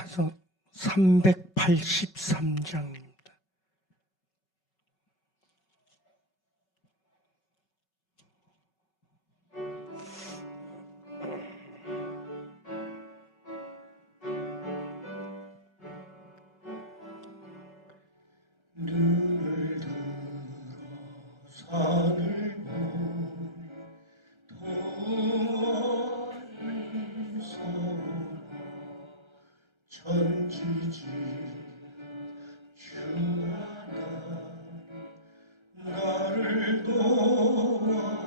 찬송 383장입니다. 눈을 들어 산을 보니 동원이 서나 천지지 주 하나님 나를 도와주시네.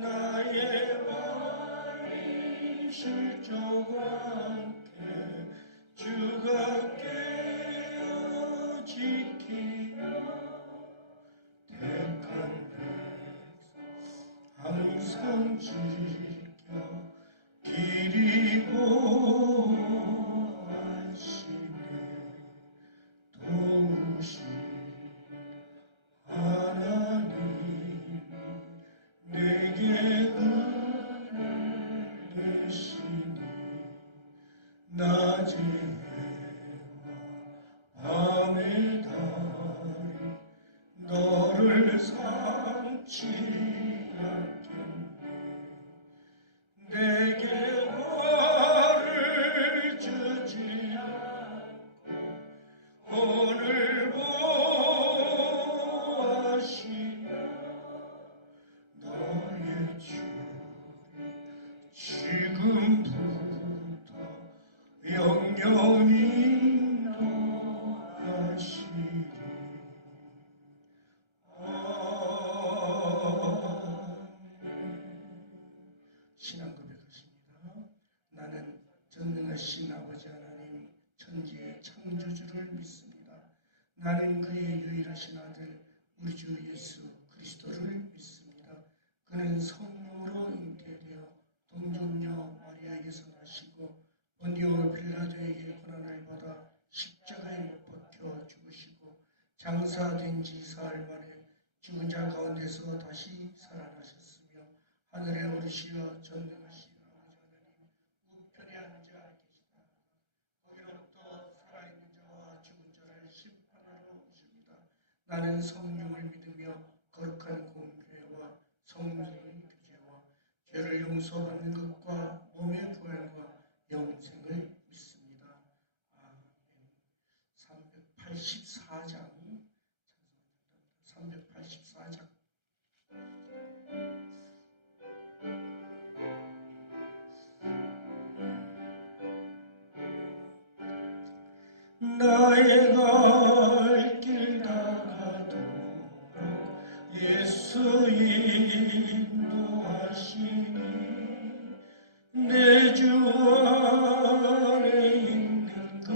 나의 마음 실족과 함께 주가 깨어 지키며 택한 백성 항상 지켜 길이 보하시네. 도우시 하나님이 내게 은혜를 내시니 낮의 해와 밤의 달이 너를 삼지 않겠네. 내게 화를 주지 않고 오늘 보호하시며 너의 주를 지금부터 영영히 인도하시리. 신앙 고백하십니다. 나는 전능하신 아버지 하나님 천지의 창조주를 믿습니다. 나는 그의 유일하신 아들 우리 주 예수 그리스도를 믿습니다. 그는 성령으로 잉태되어 동정녀 마리아에게서 나시고 본디오 빌라도에게 고난을 받아 십자가에 못 박혀 죽으시고 장사된 지 사흘 만에 죽은 자 가운데서 다시 살아나셨으며 하늘에 오르시어 전능하신 아버지 하나님 우편에 앉아 계시다. 거기로부터 살아있는 자와 죽은 자를 심판하러 오십니다. 나는 성령을 믿으며 거룩한 공회와 성령의 교제와 죄를 용서받는 것과 몸의 부활과 영생을 믿습니다. 아멘. 384장 384장 나의 갈 길 다가도록 예수 인도하시니 내 주 안에 있는 그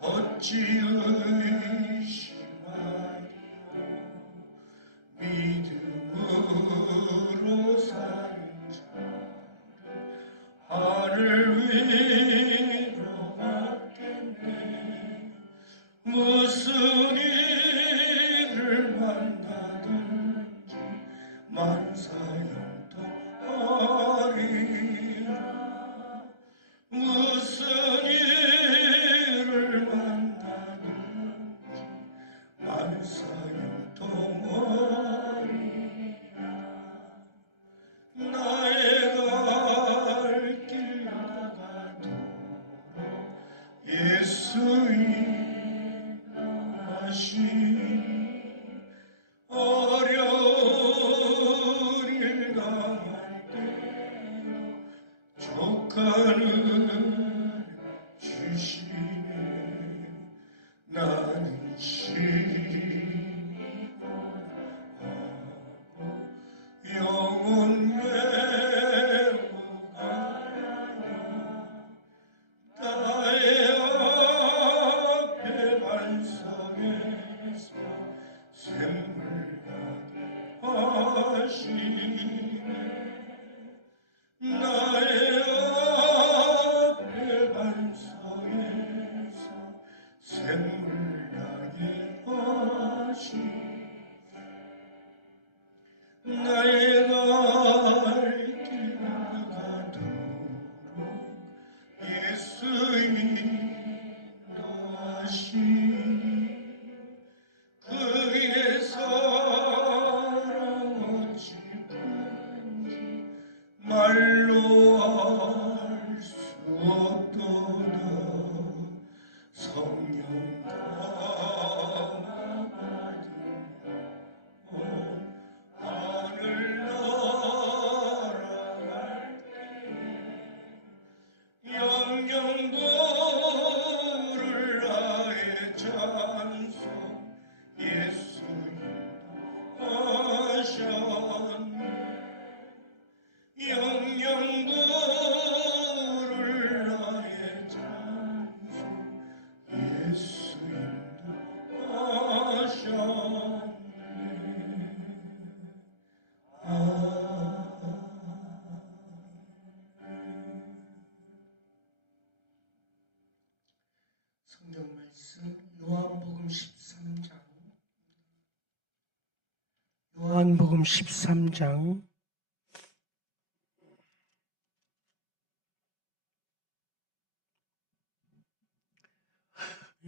어찌 의심하리요. 믿음으로 사는 자를 하늘 위로 받겠네. 무슨 일을 만나든지 만사형통하리라. 무슨 일을 만나든지 만사형통하리라. 나의 갈 길 나가도록 예수 인도하시니 어려운 일 13장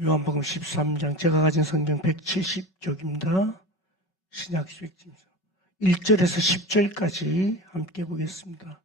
요한복음 13장 제가 가진 성경 170쪽입니다. 신약 1절에서 10절까지 함께 보겠습니다.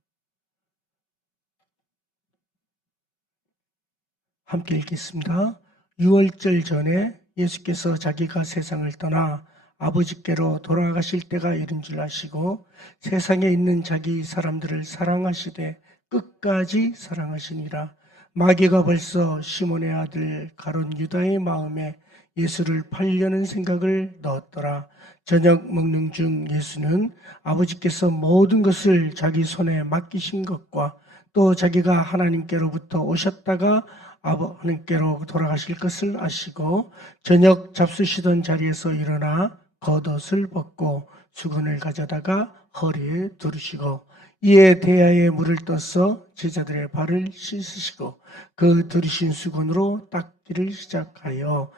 함께 읽겠습니다. 6월절 전에 예수께서 자기가 세상을 떠나 아버지께로 돌아가실 때가 이른 줄 아시고 세상에 있는 자기 사람들을 사랑하시되 끝까지 사랑하시니라. 마귀가 벌써 시몬의 아들 가룟 유다의 마음에 예수를 팔려는 생각을 넣었더라. 저녁 먹는 중 예수는 아버지께서 모든 것을 자기 손에 맡기신 것과 또 자기가 하나님께로부터 오셨다가 하나님께로 돌아가실 것을 아시고 저녁 잡수시던 자리에서 일어나 겉옷을 벗고 수건을 가져다가 허리에 두르시고 이에 대야에 물을 떠서 제자들의 발을 씻으시고 그 두르신 수건으로 닦기를 시작하여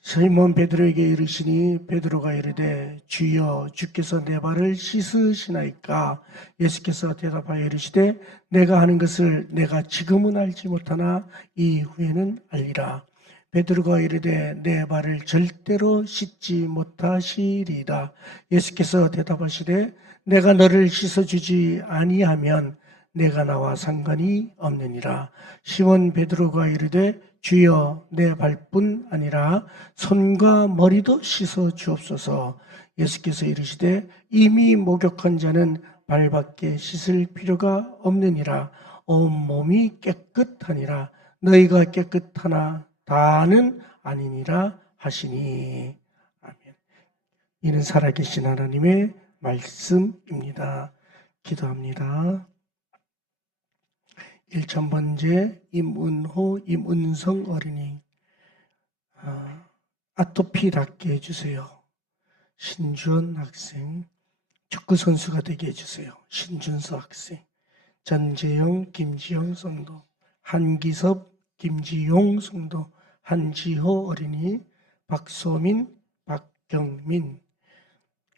시몬 베드로에게 이르시니 베드로가 이르되 주여 주께서 내 발을 씻으시나이까. 예수께서 대답하여 이르시되 내가 하는 것을 내가 지금은 알지 못하나 이후에는 알리라. 베드로가 이르되 내 발을 절대로 씻지 못하시리라. 예수께서 대답하시되 내가 너를 씻어주지 아니하면 내가 나와 상관이 없느니라. 시몬 베드로가 이르되 주여 내 발뿐 아니라 손과 머리도 씻어 주옵소서. 예수께서 이르시되 이미 목욕한 자는 발밖에 씻을 필요가 없느니라. 온 몸이 깨끗하니라. 너희가 깨끗하나 다는 아니니라 하시니. 아멘. 이는 살아계신 하나님의 말씀입니다. 기도합니다. 1000번째 임은호, 임은성 어린이 아토피 낫게 해주세요. 신주원 학생 축구선수가 되게 해주세요. 신준서 학생 전재영, 김지영 성도 한기섭, 김지용 성도 한지호 어린이 박소민, 박경민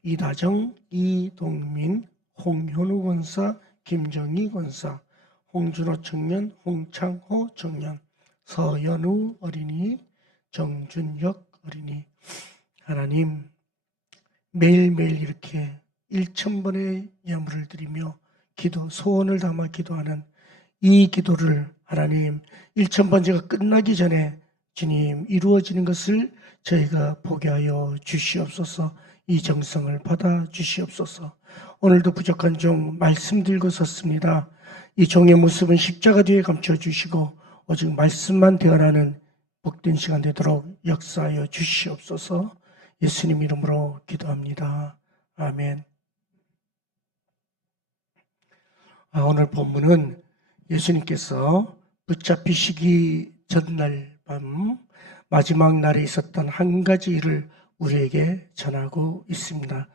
이다정, 이동민 홍현우 권사, 김정희 권사 홍준호 청년, 홍창호 청년, 서연우 어린이, 정준혁 어린이. 하나님, 매일매일 이렇게 1000번의 예물을 드리며 기도, 소원을 담아 기도하는 이 기도를 하나님 1000번째가 끝나기 전에 주님 이루어지는 것을 저희가 보게 하여 주시옵소서. 이 정성을 받아 주시옵소서. 오늘도 부족한 종 말씀 들고 섰습니다. 이 종의 모습은 십자가 뒤에 감춰주시고 오직 말씀만 되어나는 복된 시간 되도록 역사하여 주시옵소서. 예수님 이름으로 기도합니다. 아멘. 오늘 본문은 예수님께서 붙잡히시기 전날 밤 마지막 날에 있었던 한 가지 일을 우리에게 전하고 있습니다.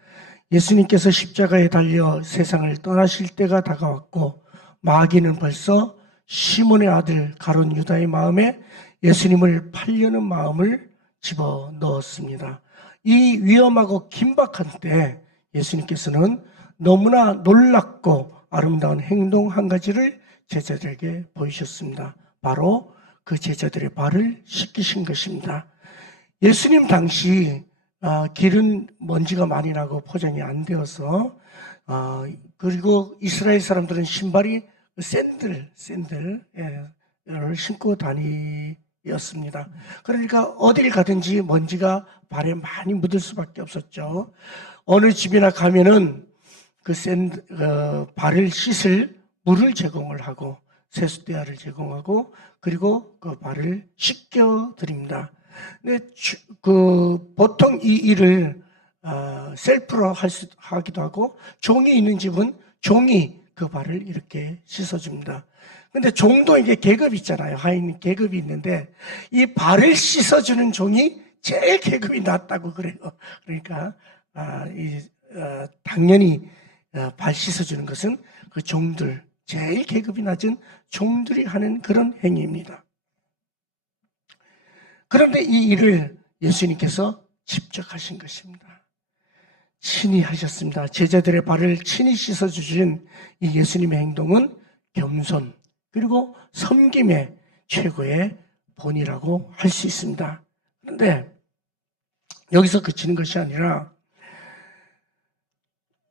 예수님께서 십자가에 달려 세상을 떠나실 때가 다가왔고 마귀는 벌써 시몬의 아들 가룟 유다의 마음에 예수님을 팔려는 마음을 집어넣었습니다. 이 위험하고 긴박한 때 예수님께서는 너무나 놀랍고 아름다운 행동 한 가지를 제자들에게 보이셨습니다. 바로 그 제자들의 발을 씻기신 것입니다. 예수님 당시 길은 먼지가 많이 나고 포장이 안 되어서 그리고 이스라엘 사람들은 신발이 샌들을 신고 다니었습니다. 그러니까 어딜 가든지 먼지가 발에 많이 묻을 수밖에 없었죠. 어느 집이나 가면은 그 발을 씻을 물을 제공을 하고 세숫대야를 제공하고 그리고 그 발을 씻겨 드립니다. 근데 보통 이 일을 셀프로 하기도 하고 종이 있는 집은 종이 그 발을 이렇게 씻어줍니다. 근데 종도 이게 계급이 있잖아요. 하인 계급이 있는데 이 발을 씻어주는 종이 제일 계급이 낮다고 그래요. 그러니까 당연히 발 씻어주는 것은 그 종들, 제일 계급이 낮은 종들이 하는 그런 행위입니다. 그런데 이 일을 예수님께서 직접 하신 것입니다. 친히 하셨습니다. 제자들의 발을 친히 씻어주신 이 예수님의 행동은 겸손 그리고 섬김의 최고의 본이라고 할 수 있습니다. 그런데 여기서 그치는 것이 아니라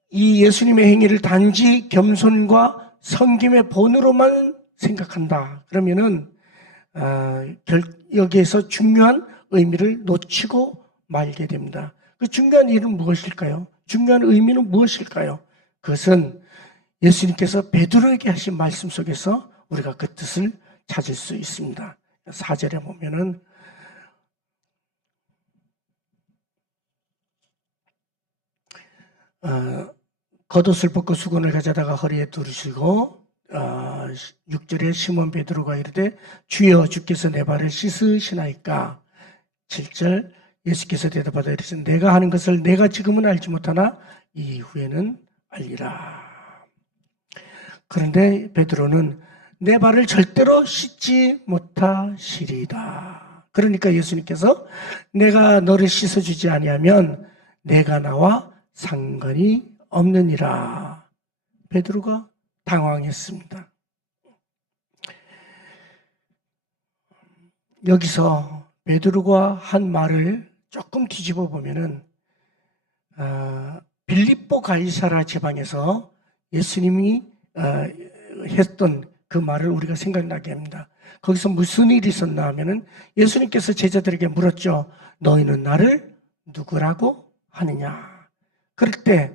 이 예수님의 행위를 단지 겸손과 섬김의 본으로만 생각한다. 그러면은 여기에서 중요한 의미를 놓치고 말게 됩니다. 그 중요한 일은 무엇일까요? 중요한 의미는 무엇일까요? 그것은 예수님께서 베드로에게 하신 말씀 속에서 우리가 그 뜻을 찾을 수 있습니다. 4절에 보면은 겉옷을 벗고 수건을 가져다가 허리에 두르시고 6절에 시몬 베드로가 이르되 주여 주께서 내 발을 씻으시나이까. 7절 예수께서 대답하되 이르시되 내가 하는 것을 내가 지금은 알지 못하나 이후에는 알리라. 그런데 베드로는 내 발을 절대로 씻지 못하시리이다. 그러니까 예수님께서 내가 너를 씻어주지 아니하면 내가 나와 상관이 없느니라. 베드로가 당황했습니다. 여기서 베드로가 한 말을 조금 뒤집어 보면은 빌립보 가이사라 지방에서 예수님이 했던 그 말을 우리가 생각나게 합니다. 거기서 무슨 일이 있었나 하면은 예수님께서 제자들에게 물었죠. 너희는 나를 누구라고 하느냐? 그럴 때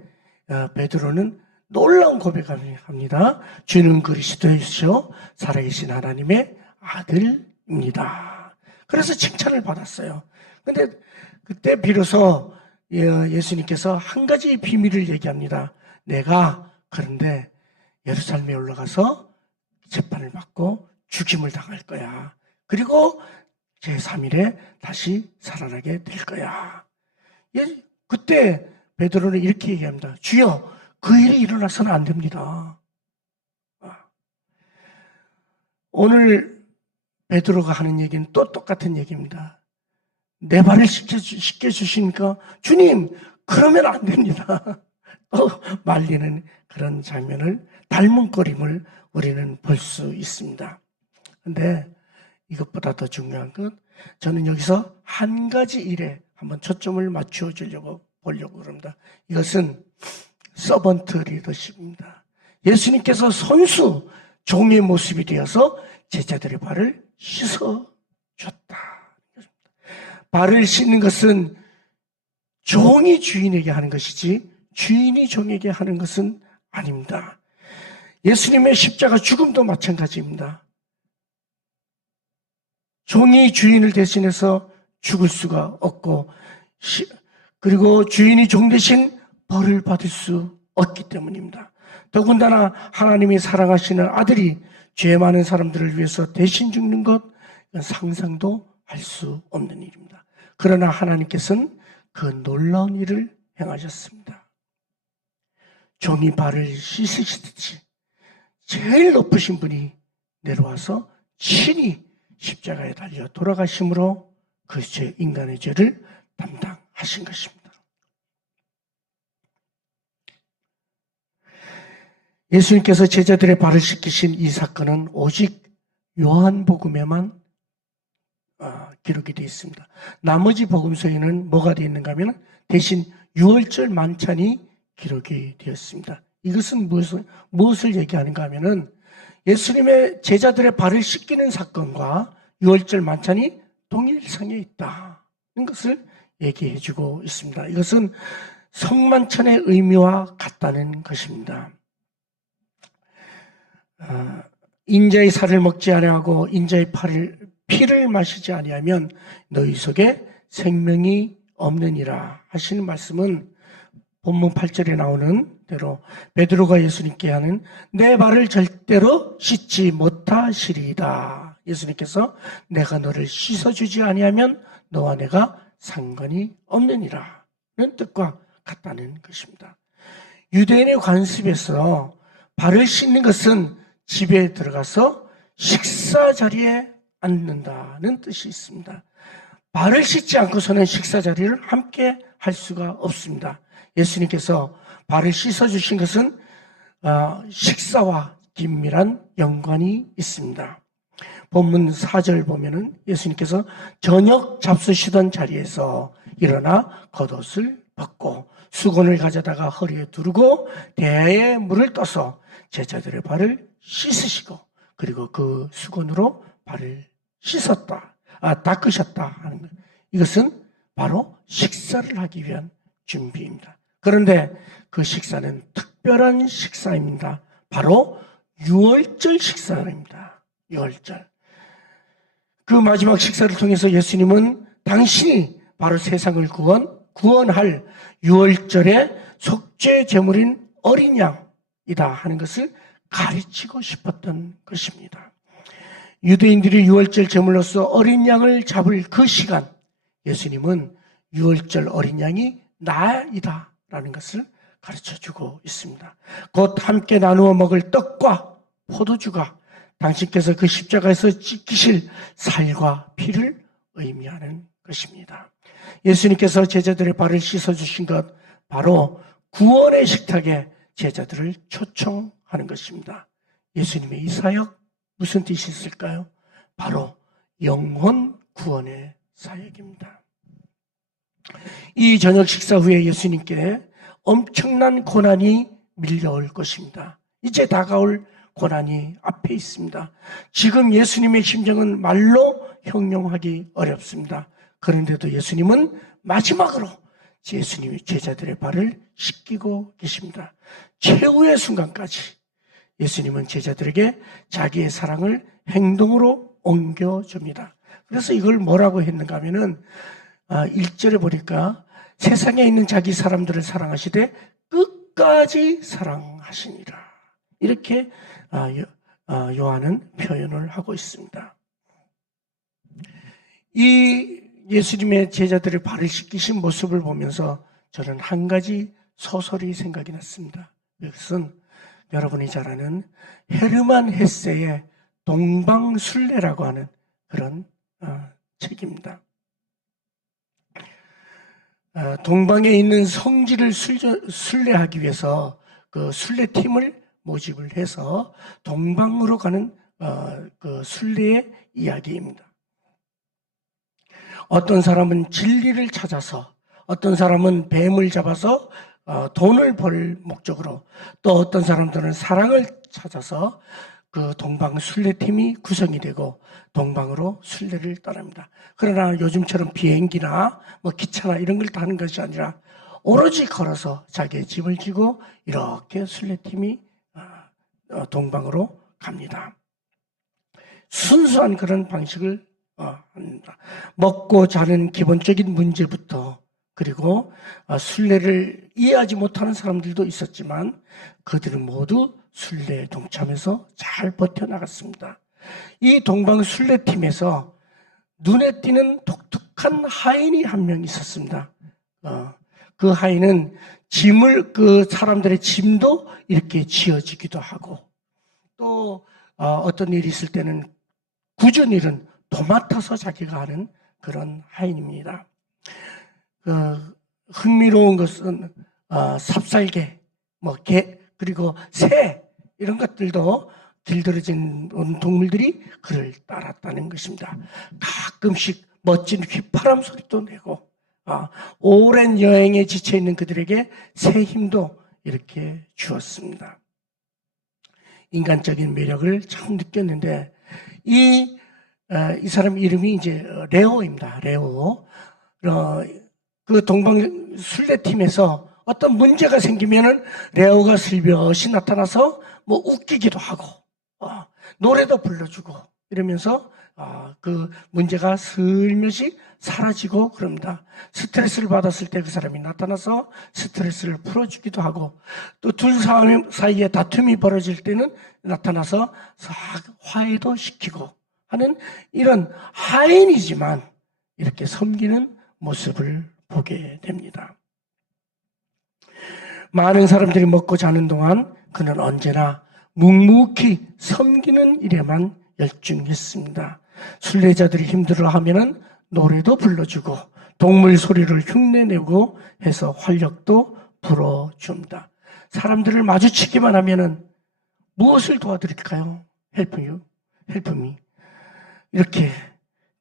베드로는 놀라운 고백을 합니다. 주는 그리스도이시오 살아계신 하나님의 아들입니다. 그래서 칭찬을 받았어요. 근데 그때 비로소 예수님께서 한 가지 비밀을 얘기합니다. 내가 그런데 예루살렘에 올라가서 재판을 받고 죽임을 당할 거야. 그리고 제3일에 다시 살아나게 될 거야. 그때 베드로는 이렇게 얘기합니다. 주여, 그 일이 일어나서는 안 됩니다. 오늘 베드로가 하는 얘기는 또 똑같은 얘기입니다. 내 발을 씻겨주시니까 주님, 그러면 안 됩니다. 또 말리는 그런 장면을, 닮은거림을 우리는 볼 수 있습니다. 그런데 이것보다 더 중요한 건 저는 여기서 한 가지 일에 한번 초점을 맞추어 주려고 보려고 합니다. 이것은 서번트 리더십입니다. 예수님께서 선수, 종의 모습이 되어서 제자들의 발을 씻어줬다. 발을 씻는 것은 종이 주인에게 하는 것이지 주인이 종에게 하는 것은 아닙니다. 예수님의 십자가 죽음도 마찬가지입니다. 종이 주인을 대신해서 죽을 수가 없고 그리고 주인이 종 대신 벌을 받을 수 없기 때문입니다. 더군다나 하나님이 사랑하시는 아들이 죄 많은 사람들을 위해서 대신 죽는 것, 상상도 할 수 없는 일입니다. 그러나 하나님께서는 그 놀라운 일을 행하셨습니다. 종이 발을 씻으시듯이 제일 높으신 분이 내려와서 친히 십자가에 달려 돌아가심으로 그 인간의 죄를 담당하신 것입니다. 예수님께서 제자들의 발을 씻기신 이 사건은 오직 요한복음에만 기록이 되어 있습니다. 나머지 복음서에는 뭐가 되어 있는가 하면 대신 유월절 만찬이 기록이 되었습니다. 이것은 무엇을 얘기하는가 하면은 예수님의 제자들의 발을 씻기는 사건과 유월절 만찬이 동일성에 있다는 것을 얘기해 주고 있습니다. 이것은 성만찬의 의미와 같다는 것입니다. 인자의 살을 먹지 아니하고 인자의 피를 마시지 아니하면 너희 속에 생명이 없느니라 하시는 말씀은 본문 8절에 나오는 대로 베드로가 예수님께 하는 내 발을 절대로 씻지 못하시리이다. 예수님께서 내가 너를 씻어주지 아니하면 너와 내가 상관이 없느니라 는 뜻과 같다는 것입니다. 유대인의 관습에서 발을 씻는 것은 집에 들어가서 식사 자리에 앉는다는 뜻이 있습니다. 발을 씻지 않고서는 식사 자리를 함께 할 수가 없습니다. 예수님께서 발을 씻어주신 것은 식사와 긴밀한 연관이 있습니다. 본문 4절 보면은 예수님께서 저녁 잡수시던 자리에서 일어나 겉옷을 벗고 수건을 가져다가 허리에 두르고 대야에 물을 떠서 제자들의 발을 씻으시고 그리고 그 수건으로 발을 닦으셨다 하는 것. 이것은 바로 식사를 하기 위한 준비입니다. 그런데 그 식사는 특별한 식사입니다. 바로 유월절 식사입니다. 유월절. 그 마지막 식사를 통해서 예수님은 당신이 바로 세상을 구원할 유월절의 속죄 제물인 어린 양이다 하는 것을 가르치고 싶었던 것입니다. 유대인들이 유월절 제물로서 어린 양을 잡을 그 시간, 예수님은 유월절 어린 양이 나이다 라는 것을 가르쳐주고 있습니다. 곧 함께 나누어 먹을 떡과 포도주가 당신께서 그 십자가에서 찢기실 살과 피를 의미하는 것입니다. 예수님께서 제자들의 발을 씻어주신 것, 바로 구원의 식탁에 제자들을 초청하는 것입니다. 예수님의 이 사역, 무슨 뜻이 있을까요? 바로 영혼 구원의 사역입니다. 이 저녁 식사 후에 예수님께 엄청난 고난이 밀려올 것입니다. 이제 다가올 고난이 앞에 있습니다. 지금 예수님의 심정은 말로 형용하기 어렵습니다. 그런데도 예수님은 마지막으로 예수님이 제자들의 발을 씻기고 계십니다. 최후의 순간까지 예수님은 제자들에게 자기의 사랑을 행동으로 옮겨줍니다. 그래서 이걸 뭐라고 했는가 하면은 1절에 보니까 세상에 있는 자기 사람들을 사랑하시되 끝까지 사랑하시니라. 이렇게 요한은 표현을 하고 있습니다. 이 예수님의 제자들의 발을 씻기신 모습을 보면서 저는 한 가지 소설이 생각이 났습니다. 그것은 여러분이 잘 아는 헤르만 헤세의 동방술래라고 하는 그런 책입니다. 동방에 있는 성지를 순례하기 위해서 그 순례팀을 모집을 해서 동방으로 가는 그 순례의 이야기입니다. 어떤 사람은 진리를 찾아서, 어떤 사람은 뱀을 잡아서 돈을 벌 목적으로, 또 어떤 사람들은 사랑을 찾아서 그 동방 순례팀이 구성이 되고 동방으로 순례를 떠납니다. 그러나 요즘처럼 비행기나 뭐 기차나 이런 걸 타는 것이 아니라 오로지 걸어서 자기의 짐을 지고 이렇게 순례팀이 동방으로 갑니다. 순수한 그런 방식을 합니다. 먹고 자는 기본적인 문제부터, 그리고 순례를 이해하지 못하는 사람들도 있었지만 그들은 모두 순례에 동참해서 잘 버텨나갔습니다. 이 동방 순례팀에서 눈에 띄는 독특한 하인이 한 명 있었습니다. 그 하인은 그 사람들의 짐도 이렇게 지어지기도 하고, 또 어떤 일이 있을 때는 굳은 일은 도맡아서 자기가 하는 그런 하인입니다. 흥미로운 것은 삽살개, 개, 그리고 새, 이런 것들도 길들여진 동물들이 그를 따랐다는 것입니다. 가끔씩 멋진 휘파람 소리도 내고, 오랜 여행에 지쳐있는 그들에게 새 힘도 이렇게 주었습니다. 인간적인 매력을 참 느꼈는데, 이 사람 이름이 이제 레오입니다. 레오. 그 동방 순례팀에서 어떤 문제가 생기면은 레오가 슬며시 나타나서 뭐 웃기기도 하고, 노래도 불러주고 이러면서 그 문제가 슬며시 사라지고 그럽니다. 스트레스를 받았을 때 그 사람이 나타나서 스트레스를 풀어주기도 하고, 또 둘 사이에 다툼이 벌어질 때는 나타나서 화해도 시키고 하는 이런 하인이지만 이렇게 섬기는 모습을 보게 됩니다. 많은 사람들이 먹고 자는 동안 그는 언제나 묵묵히 섬기는 일에만 열중했습니다. 순례자들이 힘들어하면은 노래도 불러주고 동물 소리를 흉내내고 해서 활력도 불어줍니다. 사람들을 마주치기만 하면은 무엇을 도와드릴까요? 헬프미. 이렇게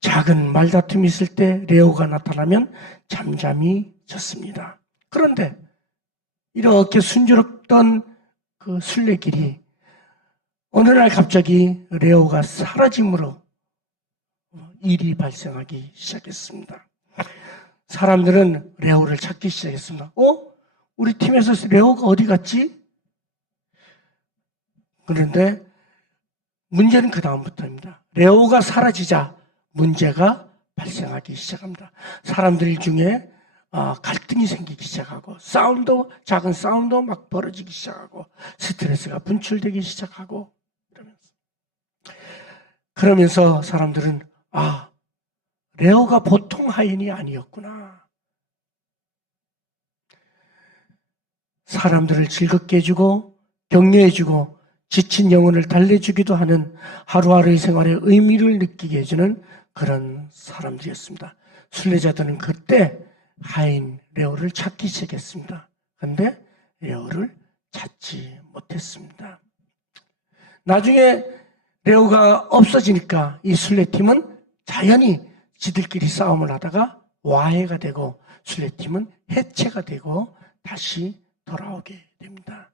작은 말다툼이 있을 때 레오가 나타나면 잠잠히 졌습니다. 그런데 이렇게 순조롭던 그 순례길이 어느 날 갑자기 레오가 사라짐으로 일이 발생하기 시작했습니다. 사람들은 레오를 찾기 시작했습니다. 우리 팀에서 레오가 어디 갔지? 그런데 문제는 그 다음부터입니다. 레오가 사라지자 문제가 발생하기 시작합니다. 사람들 중에 갈등이 생기기 시작하고 작은 싸움도 막 벌어지기 시작하고 스트레스가 분출되기 시작하고 그러면서 사람들은 레오가 보통 하인이 아니었구나. 사람들을 즐겁게 해주고 격려해주고 지친 영혼을 달래주기도 하는 하루하루의 생활의 의미를 느끼게 해주는 그런 사람들이었습니다. 순례자들은 그때 하인 레오를 찾기 시작했습니다. 그런데 레오를 찾지 못했습니다. 나중에 레오가 없어지니까 이 순례팀은 자연히 지들끼리 싸움을 하다가 와해가 되고 순례팀은 해체가 되고 다시 돌아오게 됩니다.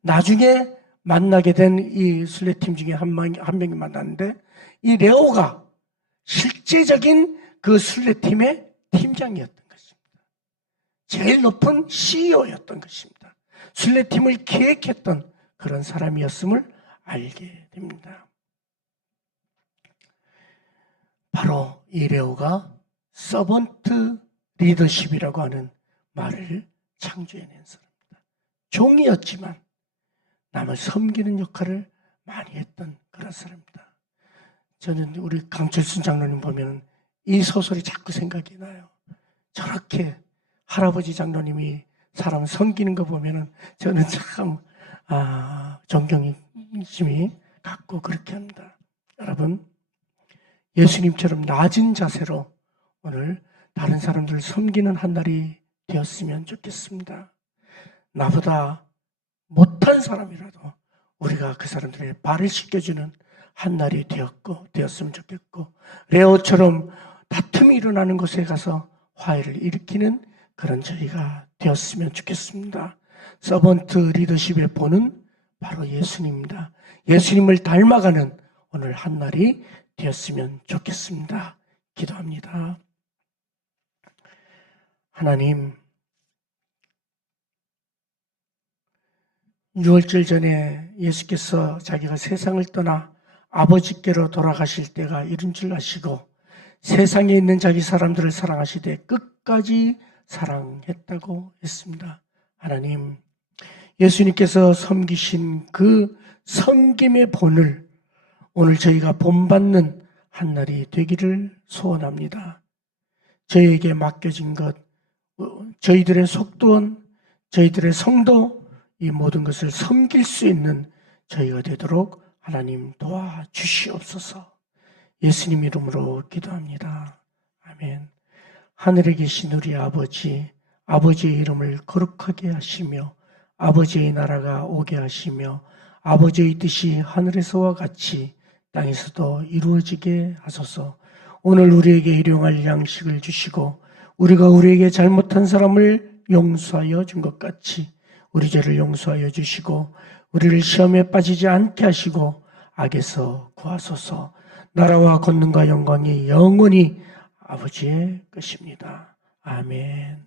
나중에 만나게 된 이 순례팀 중에 한 명이 만났는데 이 레오가 실제적인 그 순례팀의 팀장이었던 것입니다. 제일 높은 CEO였던 것입니다. 순례팀을 기획했던 그런 사람이었음을 알게 됩니다. 바로 이 레오가 서번트 리더십이라고 하는 말을 창조해낸 사람입니다. 종이었지만 남을 섬기는 역할을 많이 했던 그런 사람입니다. 저는 우리 강철순 장로님 보면 이 소설이 자꾸 생각이 나요. 저렇게 할아버지 장로님이 사람을 섬기는 거 보면은 저는 참 존경심이 갖고 그렇게 합니다. 여러분, 예수님처럼 낮은 자세로 오늘 다른 사람들을 섬기는 한 날이 되었으면 좋겠습니다. 나보다 못한 사람이라도 우리가 그 사람들의 발을 씻겨주는 한 날이 되었으면 좋겠고, 레오처럼 다툼이 일어나는 곳에 가서 화해를 일으키는 그런 저희가 되었으면 좋겠습니다. 서번트 리더십의 본은 바로 예수님입니다. 예수님을 닮아가는 오늘 한 날이 되었으면 좋겠습니다. 기도합니다. 하나님, 6월절 전에 예수께서 자기가 세상을 떠나 아버지께로 돌아가실 때가 이른 줄 아시고 세상에 있는 자기 사람들을 사랑하시되 끝까지 사랑했다고 했습니다. 하나님, 예수님께서 섬기신 그 섬김의 본을 오늘 저희가 본받는 한 날이 되기를 소원합니다. 저희에게 맡겨진 것, 저희들의 속도원, 저희들의 성도, 이 모든 것을 섬길 수 있는 저희가 되도록 하나님 도와주시옵소서. 예수님 이름으로 기도합니다. 아멘. 하늘에 계신 우리 아버지, 아버지의 이름을 거룩하게 하시며 아버지의 나라가 오게 하시며 아버지의 뜻이 하늘에서와 같이 땅에서도 이루어지게 하소서. 오늘 우리에게 일용할 양식을 주시고 우리가 우리에게 잘못한 사람을 용서하여 준 것 같이 우리 죄를 용서하여 주시고 우리를 시험에 빠지지 않게 하시고 악에서 구하소서. 나라와 권능과 영광이 영원히 아버지의 것입니다. 아멘.